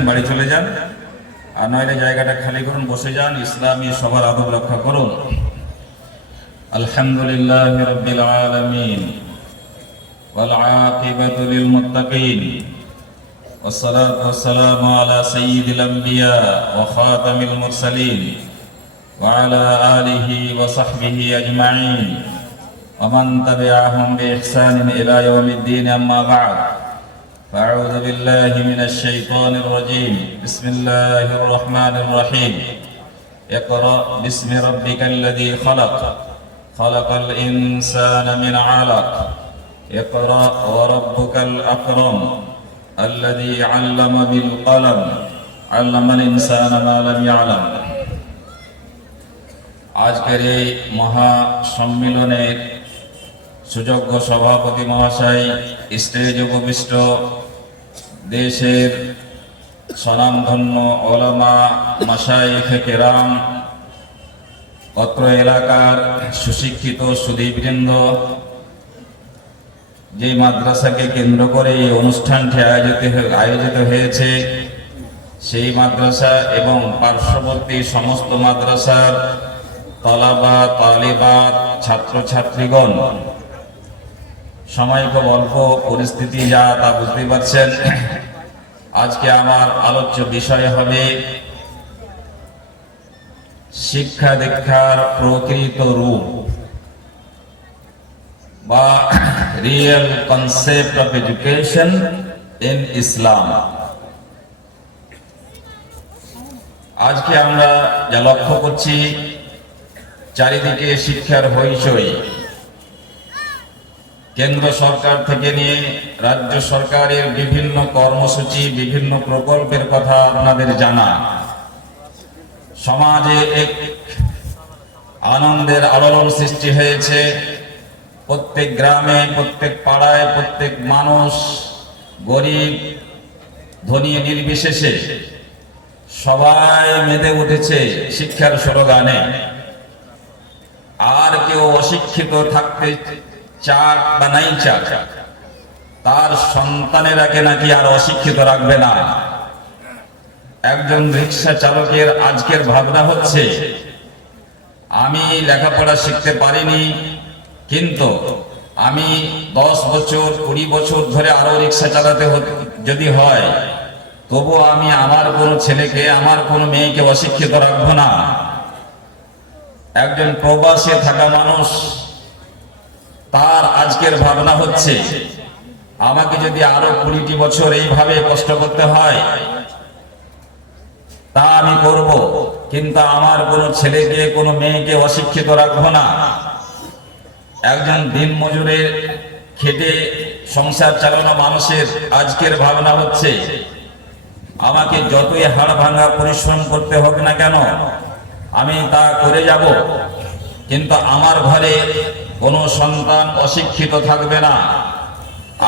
থাকেন বাড়ি চলে যান, আর নইলে জায়গাটা খালি করুন, বসে যান। ইসলামী সবার আদব রক্ষা করুন। আলহামদুলিল্লাহ রাব্বিল আলামিন ওয়াল আকিবাতু লিল মুত্তাকিন ওয়াসসালাতু ওয়াসসালামু আলা সাইয়্যিদিল আমবিয়া ওয়া খাতামিল মুরসালিন ওয়া আলা আলিহি ওয়া সাহবিহি আজমাইন ওয়া মান তাবি'আহুম বিইহসানিন ইলা ইয়াউমিদ্দিন। আম্মা বা'দ। أعوذ بالله من الشيطان الرجيم. بسم الله الرحمن الرحيم. اقرأ باسم ربك الذي خلق خلق الإنسان من علق اقرأ وربك الأكرم الذي علم بالقلم علم الإنسان ما لم يعلم। আজকের এই মহা সম্মেলনের সুযোগ্য সভাপতি মহাশয়, স্টেজে উপবিষ্ট দেশের স্বনামধন্য ওলামা, মাশায়েখ কেরাম, অত্র এলাকার সুশিক্ষিত সুধীবৃন্দ, যে মাদ্রাসাকে কেন্দ্র করে এই অনুষ্ঠানটি আয়োজিত হয়েছে, সেই মাদ্রাসা এবং পার্শ্ববর্তী সমস্ত মাদ্রাসার তলাবা তালিবাত ছাত্রছাত্রীগণ, সময় খুব অল্প, পরিস্থিতি যা তা বুঝতে পারছেন। আজকে আমার আলোচ্য বিষয় হবে শিক্ষা দীক্ষার প্রকৃত রূপ বা real concept of education in Islam. আজকে আমরা যা লক্ষ্য করছি, চারিদিকে শিক্ষার হইচই। কেন্দ্র সরকার থেকে নিয়ে রাজ্য সরকারের বিভিন্ন কর্মসূচি, বিভিন্ন প্রকল্পের কথা আপনাদের জানা। সমাজে এক আনন্দের আলোড়ন সৃষ্টি হয়েছে। প্রত্যেক গ্রামে, প্রত্যেক পাড়ায়, প্রত্যেক মানুষ, গরিব ধনী নির্বিশেষে সবাই মেতে উঠেছে শিক্ষার স্লোগানে। আর কেউ অশিক্ষিত থাকতে চাক বা নাই চাক, তার সন্তানেরাকে নাকি আর অশিক্ষিত রাখবে না। একজন রিক্সা চালকের আজকের ভাবনা হচ্ছে, আমি লেখাপড়া শিখতে পারিনি, কিন্তু আমি 10 বছর 20 বছর ধরে আরো রিক্সা চালাতে যদি হয়, তবু আমি আমার কোনো ছেলেকে, আমার কোনো মেয়েকে অশিক্ষিত রাখবো না। একজন প্রবাসে থাকা মানুষ, তার আজকের ভাবনা হচ্ছে, আমাকে যদি আরো 20টি বছর এইভাবে কষ্ট করতে হয় তা আমি করব, কিন্তু আমার কোনো ছেলেকে, কোনো মেয়েকে অশিক্ষিত রাখবো না। একজন দিন মজুরের খেটে সংসার চালানো মানুষের আজকের ভাবনা হচ্ছে, আমাকে যতই হাড় ভাঙা পরিশ্রম করতে হোক না কেন, আমি তা করে যাব, কিন্তু আমার ঘরে কোনো সন্তান অশিক্ষিত থাকবে না।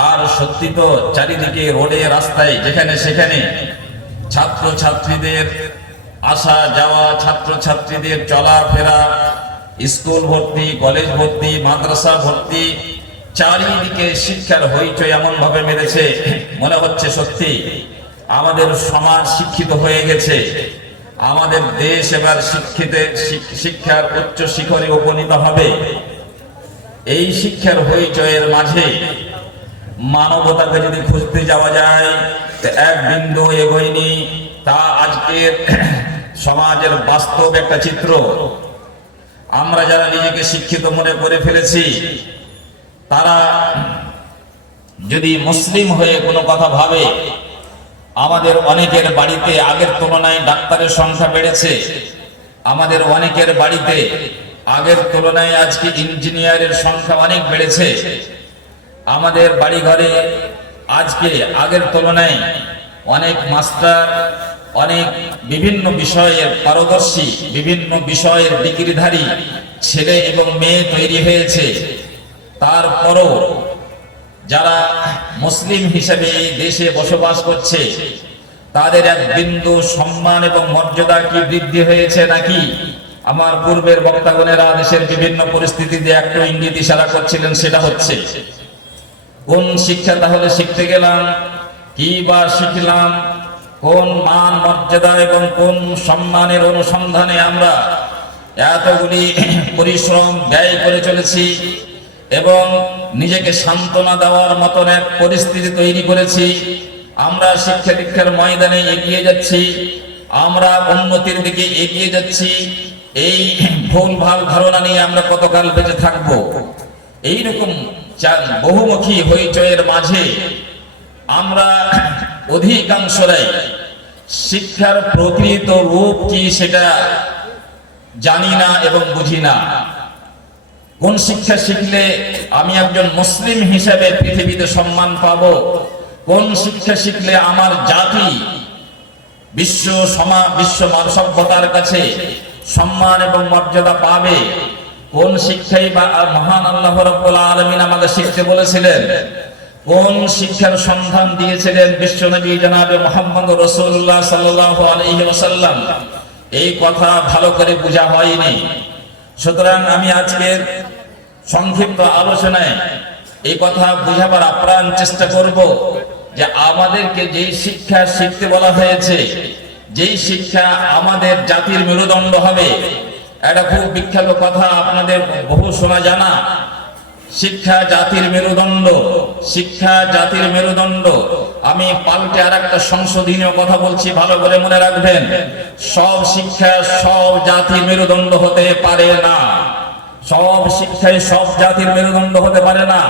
আর সত্যি তো, চারিদিকে রোডে রাস্তায় যেখানে সেখানে ছাত্রছাত্রীদের আসা যাওয়া, ছাত্রছাত্রীদের চলাফেরা, স্কুল ভর্তি, কলেজ ভর্তি, মাদ্রাসা ভর্তি, চারিদিকে শিক্ষার হইচই এমন ভাবে মেরেছে, মনে হচ্ছে সত্যি আমাদের সমাজ শিক্ষিত হয়ে গেছে। আমাদের দেশ এবার শিক্ষার উচ্চ শিখরে উপনীত হবে। এই শিক্ষার হইচয়ের মাঝে মানবতাকে যদি খুঁজতে যাওয়া যায়, এক বিন্দু এগোয়নি। তা আজকের সমাজের বাস্তব একটা চিত্র। আমরা যারা নিজেকে শিক্ষিত মনে করে ফেলেছি, তারা যদি মুসলিম হয়ে কোনো কথা ভাবে, আমাদের অনেকের বাড়িতে আগের তুলনায় ডাক্তারের সংখ্যা বেড়েছে। আমাদের অনেকের বাড়িতে আগের তুলনায় আজকে ইঞ্জিনিয়ারের সংখ্যা অনেক বেড়েছে। আমাদের বাড়ি ঘরে আজকে আগের তুলনায় অনেক মাস্টার, অনেক বিভিন্ন বিষয়ের পারদর্শী, বিভিন্ন বিষয়ের ডিগ্রিধারী ছেলে এবং মেয়ে তৈরি হয়েছে। তারপরও যারা মুসলিম হিসেবে এই দেশে বসবাস করছে, তাদের এক বিন্দু সম্মান এবং মর্যাদা কি বৃদ্ধি হয়েছে নাকি? আমার পূর্বের বক্তাগণেরা দেশের বিভিন্ন পরিস্থিতিতে একটু ইঙ্গিত ইশারা করছিলেন, সেটা হচ্ছে কোন শিক্ষা তাহলে শিখতে গেলাম, কি বা শিখলাম, কোন মান মর্যাদা এবং কোন সম্মানের অনুসন্ধানে আমরা এতগুলি পরিশ্রম ব্যয় করে চলেছি এবং নিজেকে সান্ত্বনা দেওয়ার মতন এক পরিস্থিতি তৈরি করেছি। আমরা শিক্ষা দীক্ষার ময়দানে এগিয়ে যাচ্ছি, আমরা উন্নতির দিকে এগিয়ে যাচ্ছি। এই ভুলভাল ধারণা নিয়ে আমরা কতকাল বেঁচে থাকবো? এইরকম বহুমুখী হইচয়ের মাঝে আমরা অধিকাংশরাই শিক্ষার প্রকৃত রূপ কি সেটা জানি না এবং বুঝি না। কোন শিক্ষা শিখলে আমি একজন মুসলিম হিসেবে পৃথিবীতে সম্মান পাবো, কোন শিক্ষা শিখলে আমার জাতি বিশ্ব সভ্যতার কাছে সম্মান এবং মর্যাদা পাবে, কোন শিক্ষাই বা মহান আল্লাহ রাব্বুল আলামিন আমাদের শিখতে বলেছিলেন, কোন শিক্ষার সন্ধান দিয়েছিলেন বিশ্বনবী জনাবে মুহাম্মদ রাসূলুল্লাহ সাল্লাল্লাহু আলাইহি ওয়াসাল্লাম, এই কথা ভালো করে বোঝা হয়নি। সুতরাং আমি আজকের সংক্ষিপ্ত আলোচনায় এই কথা বুঝাবার আপ্রাণ চেষ্টা করব যে আমাদেরকে যেই শিক্ষা শিখতে বলা হয়েছে, যেই শিক্ষা আমাদের জাতির মেরুদণ্ড হবে। একটা খুব বিখ্যাত কথা আপনাদের বহু শোনা জানা, শিক্ষা জাতির মেরুদণ্ড, শিক্ষা জাতির মেরুদণ্ড। আমি পাল্টে আর একটা সংশোধনীয় কথা বলছি, ভালো করে মনে রাখবেন। সব শিক্ষা সব জাতির মেরুদণ্ড হতে পারে না, সব শিক্ষায় সব জাতির মেরুদণ্ড হতে পারে না।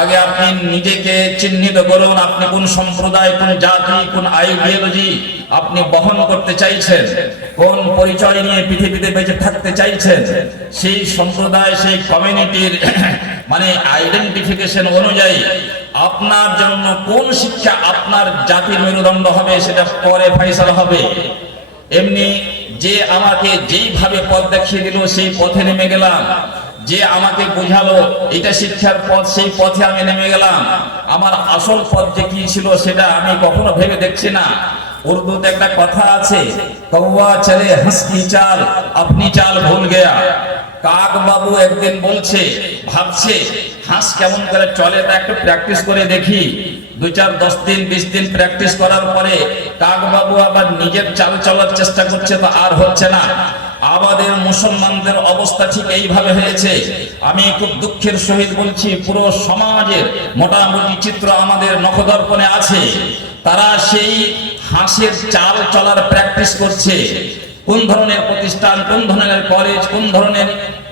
আগে আপনি নিজেকে চিহ্নিত করুন, আপনি কোন সম্প্রদায়, কোন জাতি, কোন আইডিওলজি আপনি বহন করতে চাইছেন, কোন পরিচয় নিয়ে পৃথিবীতে বেঁচে থাকতে চাইছেন। সেই সম্প্রদায়, সেই কমিউনিটির মানে আইডেন্টিফিকেশন অনুযায়ী আপনার জন্য কোন শিক্ষা আপনার জাতির মেরুদণ্ড হবে সেটা পরে ফয়সালা হবে। এমনি যে আমাকে যেইভাবে পথ দেখিয়ে দিল সেই পথে নেমে গেলাম, যে আমাকে বোঝালো এটা শিক্ষার পথ সেই পথে আমি নেমে গেলাম। আমার আসল পথ যে কি ছিল সেটা আমি কখনো ভেবে দেখছি না। উর্দুতে একটা কথা আছে, কৌয়া চলে হাঁস কি চাল আপনি চাল ভুল গেয়া। কাক বাবু একদিন বলছে, ভাবছে হাঁস কেমন করে চলে তা একটু প্র্যাকটিস করে দেখি। 2-4-10 দিন 20 দিন প্র্যাকটিস করার পরে কাক বাবু আবার নিজের চাল চলার চেষ্টা করছে, তো আর হচ্ছে না। আমাদের মুসলমানদের অবস্থা ঠিক এইভাবে হয়েছে। আমি খুব দুঃখের সহিত বলছি, পুরো সমাজের মোটামুটি চিত্র আমাদের নখদর্পণে আছে। তারা সেই হাঁসের চাল চলার প্র্যাকটিস করছে। কোন ধরনের প্রতিষ্ঠান, কোন ধরনের কলেজ, কোন ধরনের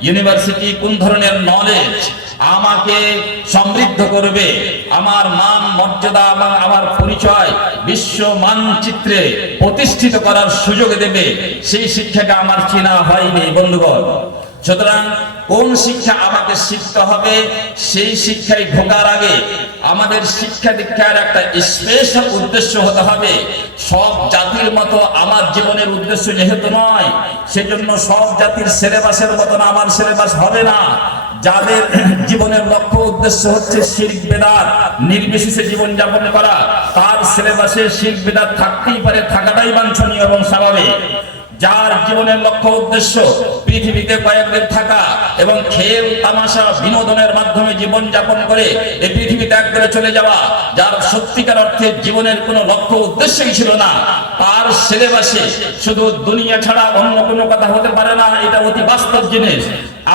ইউনিভার্সিটি, কোন ধরনের নলেজ আমাকে সমৃদ্ধ করবে, আমার মান মর্যাদা, আমার পরিচয় বিশ্ব মানচিত্রে প্রতিষ্ঠিত করার সুযোগ দেবে, সেই শিক্ষাটা আমার চেনা হয়নি বন্ধুগণ। সুতরাং কোন শিক্ষা আমাকে শিখতে হবে, সেই শিক্ষায় ঢোকার আগে আমাদের শিক্ষা দীক্ষার একটা স্পেশাল উদ্দেশ্য হতে হবে। সব জাতির মতো আমার জীবনের উদ্দেশ্য যেহেতু নয়, সেজন্য সব জাতির সিলেবাসের মতন আমার সিলেবাস হবে না। যাদের জীবনের লক্ষ্য উদ্দেশ্য হচ্ছে শিরক বিদআত নির্বিশেষে জীবন যাপন করা, তার সিলেবাসে শিরক বিদআত থাকতেই পারে, থাকাটাই বাঞ্ছনীয় এবং স্বাভাবিক। যার জীবনের লক্ষ্য উদ্দেশ্য পৃথিবীতে কয়েকদিন থাকা এবং খেল তামাশা বিনোদনের মাধ্যমে জীবন যাপন করে এই পৃথিবী ত্যাগ করে চলে যাওয়া, যার সত্যিকার অর্থে জীবনের কোনো লক্ষ্য উদ্দেশ্যই ছিল না, তার সিলেবাসে শুধু দুনিয়া ছাড়া অন্য কোনো কথা হতে পারে না। এটা অতি বাস্তব জিনিস।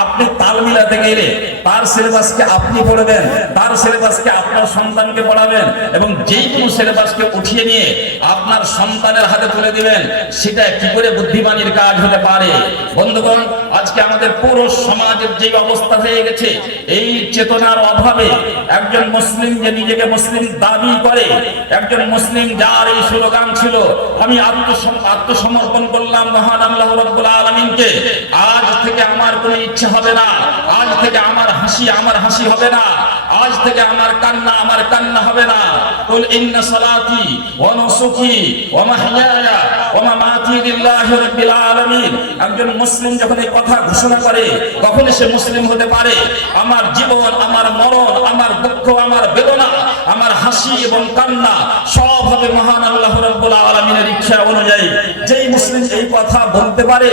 আপনি তাল মিলাতে গেলে তার সিলেবাসকে আপনি পড়বেন, তার সিলেবাসকে আপনার সন্তানকে পড়াবেন এবং যেই কোনো সিলেবাসকে উঠিয়ে নিয়ে আপনার সন্তানের হাতে তুলে দিবেন, সেটা কি করে বুদ্ধিমানের কাজ হতে পারে? বন্ধুগণ, আজকে আমাদের পুরো সমাজের যে অবস্থা হয়ে গেছে, এই চেতনার অভাবে একজন মুসলিম যে নিজেকে মুসলিম দাবি করে, একজন মুসলিম যার এই স্লোগান ছিল, আমি আত্মসমর্পণ করলাম মহান আল্লাহ রাব্বুল আলামিনকে, আজ থেকে আমার কোনো ইচ্ছা হবে না, আজ থেকে আমার হাসি হবে না, আজ থেকে আমার কান্না হবে না। কুল ইন্না সালাতি ওয়া নুসুকি ওয়া মাহইয়ায়া ওয়া মামাতি লিল্লাহি রাব্বিল আলামিন। একজন মুসলিম যখন এই কথা ঘোষণা করে, তখনই সে মুসলিম হতে পারে। আমার জীবন, আমার মরণ, আমার দুঃখ, আমার বেদনা, আমার হাসি এবং কান্না সব হবে মহান আল্লাহ রাব্বুল আলামিনের ইচ্ছা অনুযায়ী। যেই মুসলিম মুসলিম এই কথা বলতে পারে,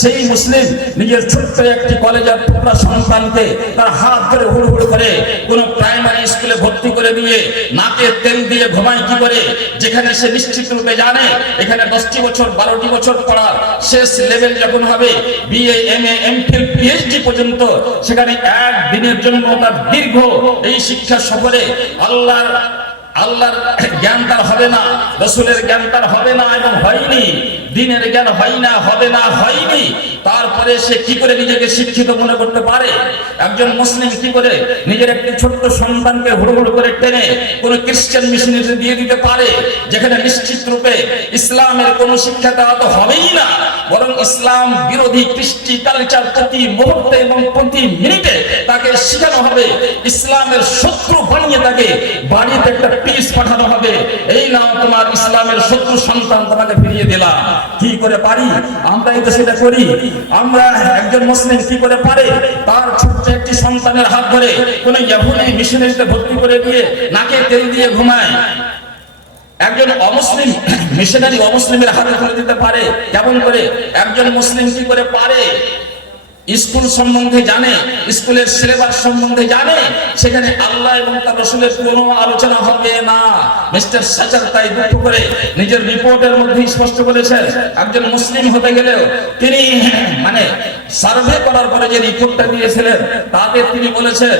সেই মুসলিম নিজের ছোট্ট একটি কলেজের টুকরা সন্তানকে তার হাত ধরে হুড় হুড় করে কোন প্রাইমারি স্কুলে ভর্তি করে দিয়ে নাকে তেল দিয়ে ঘুমায় কি করে, যেখানে সে নিশ্চিত রূপে জানে এখানে 10টি বছর 12টি বছর পড়ার শেষ লেভেল যখন হবে, বিএ এমএ এমফিল পিএইচডি পর্যন্ত, সেখানে এক দিনের জন্য তার দীর্ঘ এই শিক্ষা সফরে আল্লাহর জ্ঞান তার হবে না, রাসূলের জ্ঞান তার হবে না এবং হয়নি, দ্বীনের জ্ঞান হয় না, হবে না, হয়নি, তারপরে সে কি করে নিজেকে শিক্ষিত মনে করতে পারে? একজন মুসলিম কি করে নিজের একটি ছোট্ট সন্তানকে হুড়হুড় করে টেনে কোন খ্রিস্টান মিশনারিতে দিয়ে দিতে পারে, যেখানে নিশ্চিত রূপে ইসলামের কোন শিক্ষা দেওয়া তো হবেই না, বরং ইসলাম বিরোধী কৃষ্টি কালচার প্রতি মুহূর্তে এবং প্রতি মিনিটে তাকে শেখানো হবে, ইসলামের শত্রু বানিয়ে তাকে বাড়িতে একটা পিস পাঠানো হবে, এই নাও তোমার ইসলামের শত্রু সন্তান, তোমাকে ফিরিয়ে দিলাম। কি করে পারি? আমরাই তো সেটা করি। আমরা একজন মুসলিম কি করে পারে তার ছোট্ট একটি সন্তানের হাত ধরে কোন ইহুদি মিশনারিতে ভর্তি করে দিয়ে নাকে তেল দিয়ে ঘুমায়? একজন অমুসলিম মিশনারি অমুসলিমের হাতে তুলে দিতে পারে কেমন করে? একজন মুসলিম কি করে পারে স্কুল সম্বন্ধে জানে, স্কুলের সিলেবাস সম্বন্ধে জানে, সেখানে আল্লাহ এবং তার রাসূলের কোনো আলোচনা হবে না। মিস্টার সাচার তাই দুঃখ করে নিজের রিপোর্টের মধ্যে স্পষ্ট করেছেন, একজন মুসলিম হতে গেলেও তিনি সার্ভে করার পরে যে রিপোর্টটা দিয়েছিলেন তাতে তিনি বলেছেন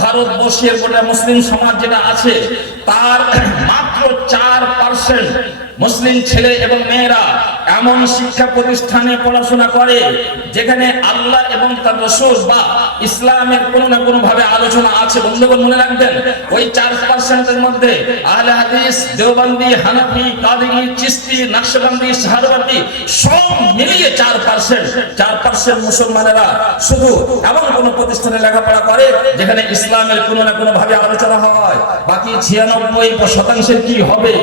ভারতবর্ষের গোটা মুসলিম সমাজ যেটা আছে তার মাত্র 4% মুসলিম ছেলে এবং মেয়েরা এমন শিক্ষা প্রতিষ্ঠানে পড়াশোনা করে যেখানে আল্লাহ এবং তার রাসূল বা ইসলামের কোনো না কোনো ভাবে আলোচনা আছে। বন্ধুগণ মনে রাখবেন, ওই 4%-এর মধ্যে আহলে হাদিস, দেওবন্দি, হানাফি, কাদেরি, চিশতি, নকশবন্দি, শাহরওয়ার্দী সব মিলিয়ে 4% মুসলমানেরা শুধু এমন কোন প্রতিষ্ঠানে লেখাপড়া করে যেখানে ইসলামের কোনো না কোনো ভাবে আলোচনা হয়। বাকি 96% কি হবে?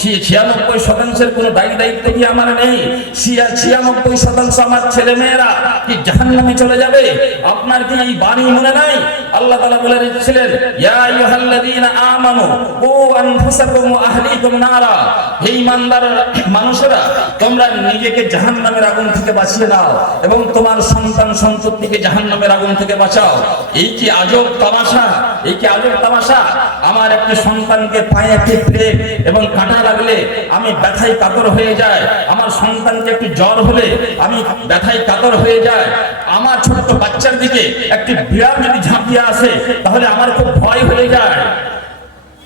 96% কোনো দায়িত্ব কি আমার নেই? 96% আমার ছেলে মেয়েরা কি জাহান্নামে চলে যাবে? আপনার কি এই বাণী মনে নাই? আল্লাহ তাআলা বলে দিয়েছিলেন, ইয়া আইয়ুহাল্লাযীনা আমানু কু আনফুসাকুম ওয়া আহলিকুম নারা, হে ঈমানদার মানুষেরা তোমরা নিজেকে জাহান্নামের আগুন থেকে বাঁচিয়ে নাও এবং তোমার সন্তান সন্ততিকে জাহান্নামের আগুন থেকে বাঁচাও। এই কি আজব তামাশা! এই কি আজব তামাশা! আমার একটি সন্তানকে পায়ে পিঁপড়ে এবং কাঁটা লাগলে আমি ব্যথায় কাতর হয়ে যায়, আমার সন্তানকে একটু জ্বর হলে আমি ব্যথায় কাতর হয়ে যায়, আমার ছোট্ট বাচ্চার দিকে একটি বিড়াল যদি ঝাঁপিয়ে আসে তাহলে আমার খুব ভয় হয়ে যায়,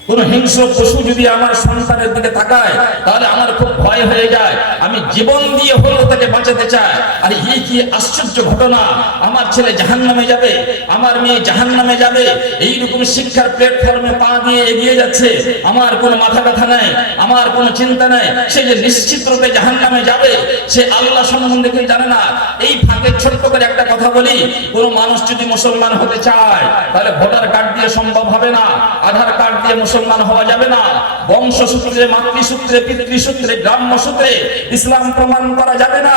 কোন হিংস্র পশু যদি আমার সন্তানের দিকে তাকায় তাহলে আমার খুব ভয় হয়ে যায়, আমি জীবন দিয়ে হলেও তাকে বাঁচাতে চাই। আর এই কি আশ্চর্য ঘটনা! আমার ছেলে জাহান্নামে যাবে, আমার মেয়ে জাহান্নামে যাবে, এইরকম শিক্ষার প্ল্যাটফর্মে পা দিয়ে এগিয়ে যাচ্ছে, আমার কোনো মাথা ব্যথা নাই, আমার কোনো চিন্তা নাই, সে যে নিশ্চিত রূপে জাহান্নামে যাবে, সে আল্লাহ সম্বন্ধে কি জানে না। এই ফাঁকে ছোট্ট করে একটা কথা বলি, কোন মানুষ যদি মুসলমান হতে চায় তাহলে ভোটার কার্ড দিয়ে সম্ভব হবে না, আধার কার্ড দিয়ে মুসলমান হওয়া যাবে না, বংশসূত্রে, মাতৃসূত্রে, পিতৃসূত্রে, গ্রাম্য সূত্রে ইসলাম প্রমাণ করা যাবে না।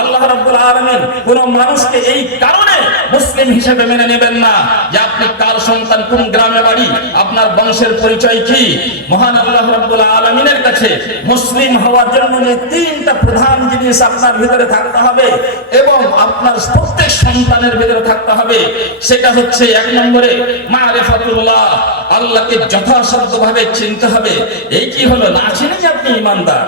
আল্লাহ রাব্বুল আলামিন কোন মানুষকে এই কারণে মুসলিম হিসেবে মেনে নেবেন না যে আপনি কার সন্তান, কোন গ্রামে বাড়ি, আপনার বংশের পরিচয় কি। মহান আল্লাহ রাব্বুল আলামিনের কাছে মুসলিম হওয়ার জন্য যে 3টা প্রধান জিনিস আপনার ভিতরে থাকতে হবে এবং আপনার প্রত্যেক সন্তানের ভিতরে থাকতে হবে, সেটা হচ্ছে 1 নম্বরে মারিফাতুল্লাহ, আল্লাহকে যথাসাধ্যভাবে চিনতে হবে। এই কি হলো? না চিনে যে আপনি ঈমানদার,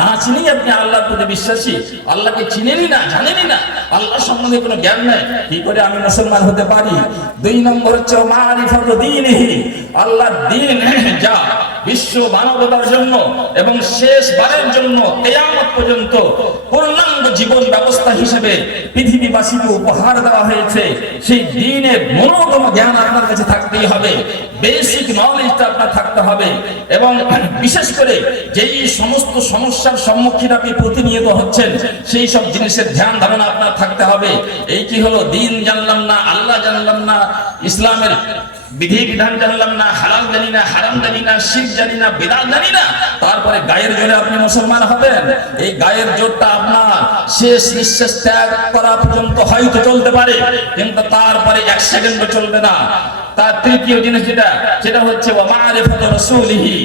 না চিনি আপনি আল্লাহর প্রতি বিশ্বাসী, আল্লাহকে চিনেনই না, জানেনই না, আল্লাহ সম্বন্ধে কোনো জ্ঞান নাই, কি করে আমি মুসলমান হতে পারি? 2 নম্বর হচ্ছে মারিফাতু দীনিহি, আল্লাহর দ্বীন যা বিশ্ব মানবতার জন্য এবং শেষবারের জন্য কিয়ামত পর্যন্ত পূর্ণাঙ্গ জীবন ব্যবস্থা হিসেবে পৃথিবীবাসীকে উপহার দেওয়া হয়েছে, সেই দ্বীনের ন্যূনতম জ্ঞান আপনার কাছে থাকতেই হবে, বেসিক নলেজটা আপনার থাকতে হবে। এবং বিশেষ করে যেই সমস্ত সমস্যার সম্মুখীন আপনি প্রতিনিয়ত হচ্ছেন সেই সব জিনিসের ধ্যান ধারণা আপনার থাকতে হবে। এই কি হলো? দ্বীন জানলাম না, আল্লাহ জানলাম না, ইসলামের বিধি বিধান জানলাম না, হালাল জানি না, হারাম জানি না, শিরক জানি না, বিদআত জানি না, তারপরে গায়ের জোরে আপনি মুসলমান হবেন। এই গায়ের জোরটা আপনার শেষ নিঃশ্বাস ত্যাগ করা পর্যন্ত হয়তো চলতে পারে, কিন্তু তারপরে 1 সেকেন্ডও চলবে না। তার তৃতীয় জিনিস যেটা হচ্ছে ওয়া মারিফাতু রাসূলিহি,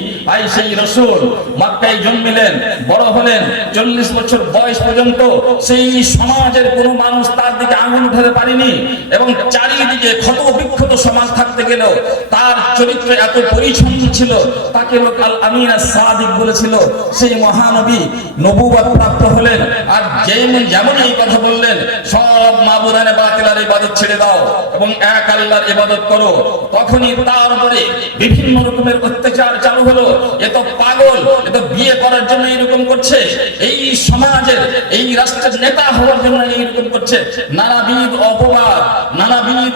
সেই রাসূল মক্কায় জন্মিলেন, বড় হলেন, 40 বছর বয়স পর্যন্ত সেই সমাজের কোনো মানুষ তার দিকে আঙুল উঠাতে পারেনি, এবং চারিদিকে ক্ষত বিক্ষত সমাজ থাকতে গেলেও তার চরিত্র এত পরিচ্ছন্ন ছিল, তাকে লোক আল আমিন আস-সাদিক বলেছিল। সেই মহানবী নবুয়ত প্রাপ্ত হলেন, আর যেমন এই কথা বললেন, সব মাবুদানে বাতিলের ইবাদত ছেড়ে দাও এবং এক আল্লাহর ইবাদত করো, তখনই তার উপরে বিভিন্ন রকমের অত্যাচার চালু হলো। এ তো পাগল, এ তো বিয়ে করার জন্য এরকম করছে, এই সমাজের এই রাষ্ট্রের নেতা হওয়ার জন্য এইরকম করছে, নানাবিধ অপবাদ, নানাবিধ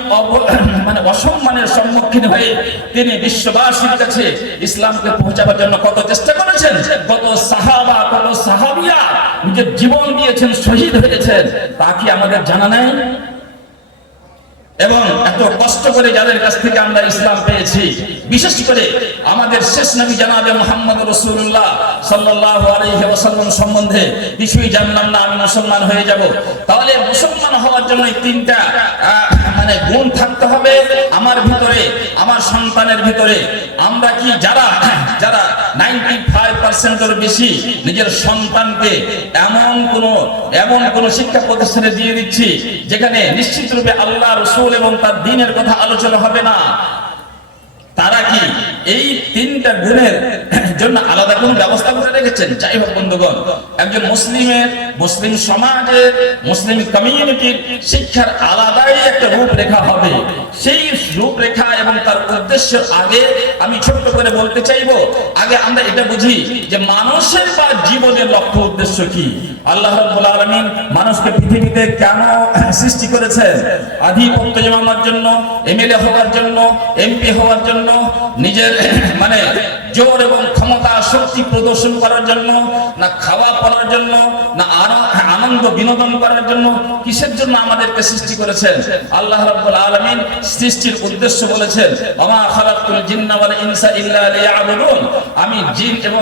মানে অসম্মানের সম্মুখীন হয়ে তিনি বিশ্ববাসীর কাছে ইসলামকে পৌঁছাবার জন্য কত চেষ্টা করেছেন, কত সাহাবা, কত সাহাবিয়া নিজের জীবন দিয়েছেন, শহীদ হয়েছেন, তা কি আমাদের জানা নেই? এবং এত কষ্ট করে যাদের কাছ থেকে আমরা ইসলাম পেয়েছি, বিশেষ করে আমাদের শেষ নবী জনাবে মুহাম্মদ রাসূলুল্লাহ সাল্লাল্লাহু আলাইহি ওয়াসাল্লাম সম্বন্ধে কিছুই জানলাম না, আমি মুসলমান হয়ে যাব। তাহলে মুসলমান হওয়ার জন্য তিনটা মানে গুণ থাকতে হবে আমার ভিতরে, আমার সন্তানের ভিতরে। আমরা কি যারা 95% এর বেশি নিজের সন্তানকে এমন কোন শিক্ষা প্রতিষ্ঠানে দিয়ে দিচ্ছি যেখানে নিশ্চিত রূপে আল্লাহ, রাসূল এবং তার দ্বীনের কথা আলোচনা হবে না? তারা কি এই তিনটা গুণের জন্য আলাদা কোন ব্যবস্থা করে রেখেছেন? যাই হোক বন্ধুগণ, একজন মুসলিম সমাজের, মুসলিম কমিউনিটির শিক্ষার আলাদাই একটা রূপরেখা হবে। সেই রূপরেখা এবং তার উদ্দেশ্যের আগে আমি ছোট্ট করে বলতে চাইবো, আগে আমরা এটা বুঝি যে মানুষের বা জীবনের লক্ষ্য উদ্দেশ্য কি। আল্লাহ রাব্বুল আলামিন মানুষকে পৃথিবীতে কেন সৃষ্টি করেছেন? আধিপত্য জমানোর জন্য, এমএলএ হওয়ার জন্য, এমপি হওয়ার জন্য, নিজের মানে জোর এবং ক্ষমতা শক্তি প্রদর্শন করার জন্য, না খাওয়া পড়ার জন্য, না আনন্দ বিনোদন করার জন্য? কিসের জন্য আমাদেরকে সৃষ্টি করেছেন? আল্লাহ রাব্বুল আলামিন সৃষ্টির উদ্দেশ্য বলেছেন, ওমা খালাকতুল জিন্না ওয়াল ইনসা ইল্লা লিয়াবুদুন, আমি জিন এবং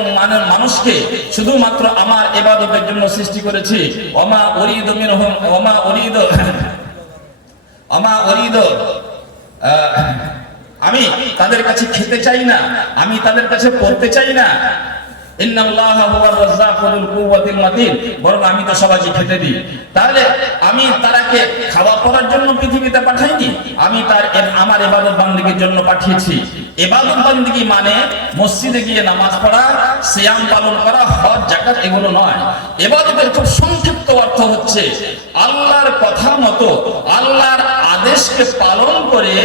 মানুষকে শুধুমাত্র আমার ইবাদতের জন্য সৃষ্টি করেছি। ওমা উরিদু মিনহুম ওমা উরিদু আমি তাদের কাছে খেতে চাই না, আমি তাদের কাছে পড়তে চাই না। ইন্নাল্লাহা হুয়ার রাজ্জাকুল কুওয়াতিল মাতিন, বরং আমি তো সবাইকে খেতে দিই। তাহলে আমি তারাকে খাওয়া পড়ার জন্য পৃথিবীতে পাঠাইনি, আমি আমার ইবাদত বান্দিগির জন্য পাঠিয়েছি। ইবাদত বান্দিগি মানে মসজিদে গিয়ে নামাজ পড়া, সিয়াম পালন করা, হজ যাকাত এগুলো নয়। ইবাদতের খুব সংক্ষিপ্ত অর্থ হচ্ছে আল্লাহর কথা মতো, আল্লাহর আদেশকে পালন করে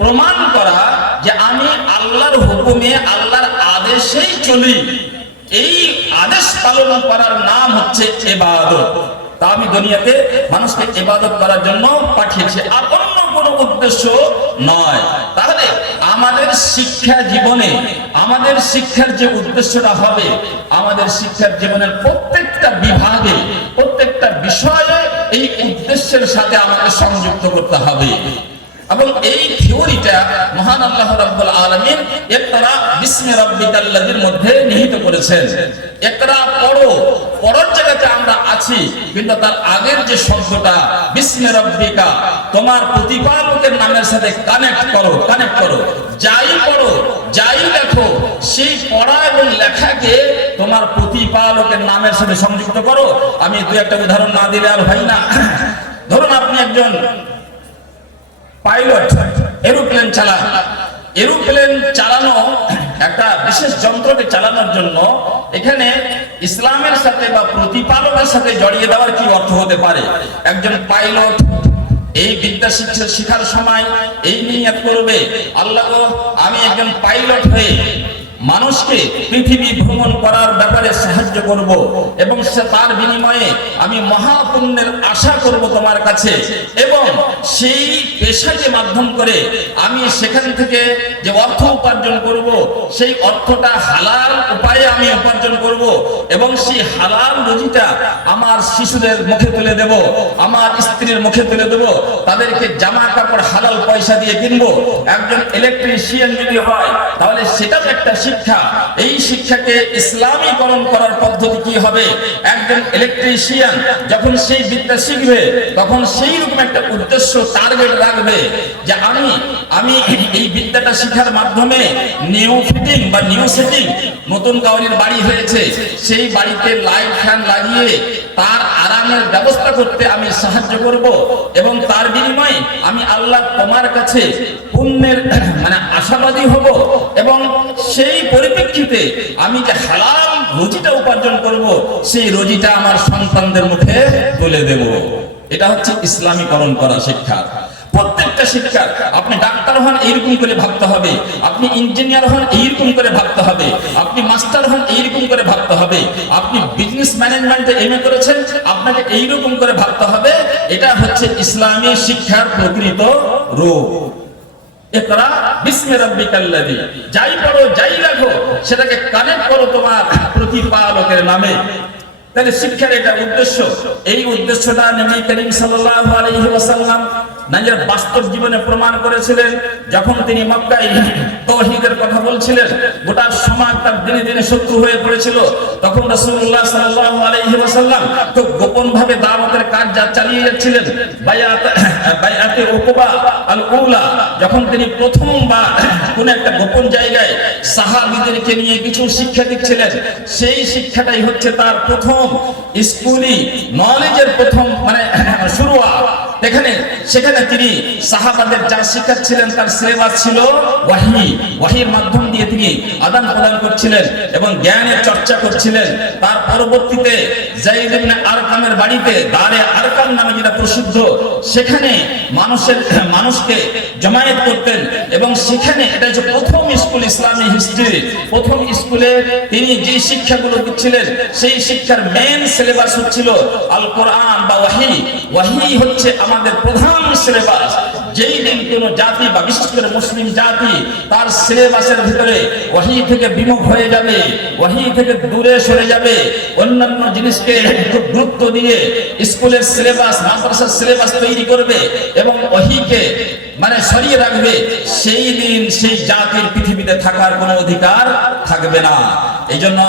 প্রমাণ করা যে আমি আল্লাহর হুকুমে, আল্লাহর আদেশেই চলি। এই আদেশ পালন করার নাম হচ্ছে ইবাদত। তা আমি দুনিয়াতে মানুষকে ইবাদত করার জন্য পাঠিয়েছি, আর অন্য কোনো উদ্দেশ্য নয়। তাহলে আমাদের শিক্ষা জীবনে, আমাদের শিক্ষার যে উদ্দেশ্যটা হবে, আমাদের শিক্ষার জীবনের প্রত্যেকটা বিভাগে, প্রত্যেকটা বিষয়ে এই উদ্দেশ্যের সাথে আমাকে সংযুক্ত করতে হবে। এবং এই থিওরিটা মহান আল্লাহ রাব্বুল আলামিন ইকরা বিসমি রাব্বিকাল্লাযীর মধ্যে নিহিত করেছেন। ইকরা পড়ো, পড়ার জায়গাতে আমরা আছি, কিন্তু তার আগের যে শব্দটা বিসমি রাব্বিকা, তোমার প্রতিপালকের নামের সাথে কানেক্ট করো। যাই পড়ো, যাই লেখো, সেই পড়া এবং লেখাকে তোমার প্রতিপালকের নামের সাথে সংযুক্ত করো। আমি দুই একটা উদাহরণ না দিলে আর হয় না। ধরুন আপনি একজন পাইলট, এরোপ্লেন চালানো একটা বিশেষ যন্ত্রকে চালানোর জন্য এখানে ইসলামের সাথে বা প্রতিপালকের সাথে জড়িয়ে দেওয়ার কি অর্থ হতে পারে? একজন পাইলট এই বিদ্যা শিক্ষার সময় এই নিয়ত করবে, আল্লাহ আমি একজন পাইলট হয়ে মানুষকে পৃথিবী ভ্রমণ করার ব্যাপারে সাহায্য করব, এবং তার বিনিময়ে আমি মহাপুণ্যের আশা করব তোমার কাছে, এবং সেই পেশাকে মাধ্যম করে আমি সেখান থেকে যে অর্থ উপার্জন করব, সেই অর্থটা হালাল উপায়ে আমি উপার্জন করব, এবং সেই হালাল রুজিটা আমার শিশুদের মুখে তুলে দেব, আমার স্ত্রীর মুখে তুলে দেব, তাদেরকে জামা কাপড় হালাল পয়সা দিয়ে কিনবো। একজন ইলেকট্রিশিয়ান যদি হয় তাহলে সেটাও একটা শিক্ষা, এই শিক্ষাকে ইসলামীকরণ করার পদ্ধতি কি হবে? একজন ইলেকট্রিশিয়ান যখন সেই বিদ্যা শিখবে তখন সেই রকম একটা উদ্দেশ্য টার্গেট রাখবে যে আমি এই বিদ্যাটা শিখার মাধ্যমে নিউ ফিটিং বা নিউ সেটিং, নতুন কাউরির বাড়ি হয়েছে সেই বাড়িতে লাইট ফ্যান লাগিয়ে তার আরামের ব্যবস্থা করতে আমি সাহায্য করব, এবং তার বিনিময়ে আমি আল্লাহ তোমার কাছে পুণ্যের আশাবাদী হব, এবং সেই পরিপ্রেক্ষিতে আমি যে হালাল রুজিটা উপার্জন করব সেই রুজিটা আমার সন্তানদের মুখে তুলে দেব। এটা হচ্ছে ইসলামীকরণ করা শিক্ষা। প্রত্যেকটা শিক্ষা, আপনি ডাক্তার হন এইরকম করে ভাবতে হবে, আপনি ইঞ্জিনিয়ার হন এইরকম করে ভাবতে হবে, আপনি মাস্টার হন এইরকম করে ভাবতে হবে, আপনি বিজনেস ম্যানেজমেন্টে এমএ করেছেন আপনাকে এইরকম করে ভাবতে হবে। এটা হচ্ছে ইসলামী শিক্ষার প্রকৃত রূপ। ইকরা বিসমি রাব্বিকাল্লাযী, যাই পড়ো যাই রাখো সেটাকে কানেক্ট করো তোমার প্রতিপালকের নামে। তাহলে শিক্ষার এটা উদ্দেশ্য, এই উদ্দেশ্যটা নবী করিম সাল্লাল্লাহু আলাইহি ওয়াসাল্লাম নিজের বাস্তব জীবনে প্রমাণ করেছিলেন। যখন তিনি মক্কায় তাওহীদের কথা বলছিলেন, গোটা সমাজ তার দিনে দিনে শত্রু হয়ে পড়েছিল, তখন রাসূলুল্লাহ সাল্লাল্লাহু আলাইহি ওয়াসাল্লাম তো গোপন ভাবে দাওয়াতের কাজ চালিয়ে যাচ্ছিলেন। বায়াতে উকবা আল উলা, যখন তিনি প্রথমবার কোন একটা গোপন জায়গায় সাহাবীদেরকে নিয়ে কিছু শিক্ষা দিচ্ছিলেন, সেই শিক্ষাটাই হচ্ছে তার প্রথম স্কুলি নলেজের প্রথম শুরুয়াত। সেখানে তিনি সাহাবাদের যা শিখাচ্ছিলেন তার সিলেবাস ছিল ওয়াহী, ওয়াহীর মাধ্যম দিয়ে তিনি আদান প্রদান করছিলেন এবং জ্ঞানের চর্চা করছিলেন। তার পরবর্তীতে যায়েদ ইবনে আরকামের বাড়িতে দারে আরকাম নামে যেটা প্রসিদ্ধ, সেখানে মানুষকে জমায়েত করতেন, এবং সেখানে এটা যে প্রথম স্কুল ইসলামী হিস্ট্রি, প্রথম স্কুলে তিনি যে শিক্ষাগুলো দিচ্ছিলেন সেই শিক্ষার মেইন সিলেবাস হচ্ছিল আল কোরআন বা ওয়াহী। ওয়াহী হচ্ছে আমাদের প্রধান সিলেবাস। যেই দিন কোন জাতি বা বিশেষ করে মুসলিম জাতি তার সিলেবাসের ভিতরে ওয়াহী থেকে বিমুখ হয়ে যাবে, ওয়াহী থেকে দূরে সরে যাবে, অন্যান্য জিনিসকে খুব গুরুত্ব দিয়ে স্কুলের সিলেবাস, মাদ্রাসার সিলেবাস তৈরি করবে এবং ওয়াহীকে সরিয়ে রাখবে, সেই দিন সেই জাতির পৃথিবীতে থাকার কোনো অধিকার থাকবে না। এই জন্য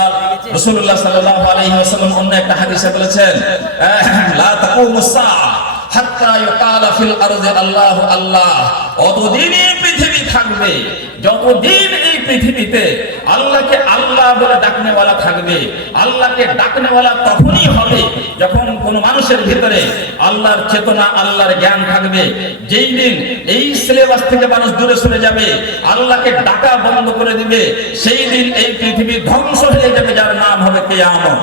রাসূলুল্লাহ সাল্লাল্লাহু আলাইহি ওয়াসাল্লাম অন্য একটা হাদিসে বলেছেন, লা তাকুমুস সাআ হাত্তা ইউকালা ফিল আরদি আল্লাহু আল্লাহ। অতদিন এই পৃথিবী থাকবে, যতদিন এই পৃথিবীতে আল্লাহকে আল্লাহ বলে ডাকনেওয়ালা থাকবে। আল্লাহকে ডাকনেওয়ালা তখনই হবে যখন কোন মানুষের ভিতরে আল্লাহর চেতনা, আল্লাহর জ্ঞান থাকবে। যেই দিন এই সিলেবাস থেকে মানুষ দূরে সরে যাবে, আল্লাহকে ডাকা বন্ধ করে দিবে, সেই দিন এই পৃথিবী ধ্বংস হয়ে যাবে, যার নাম হবে কিয়ামত।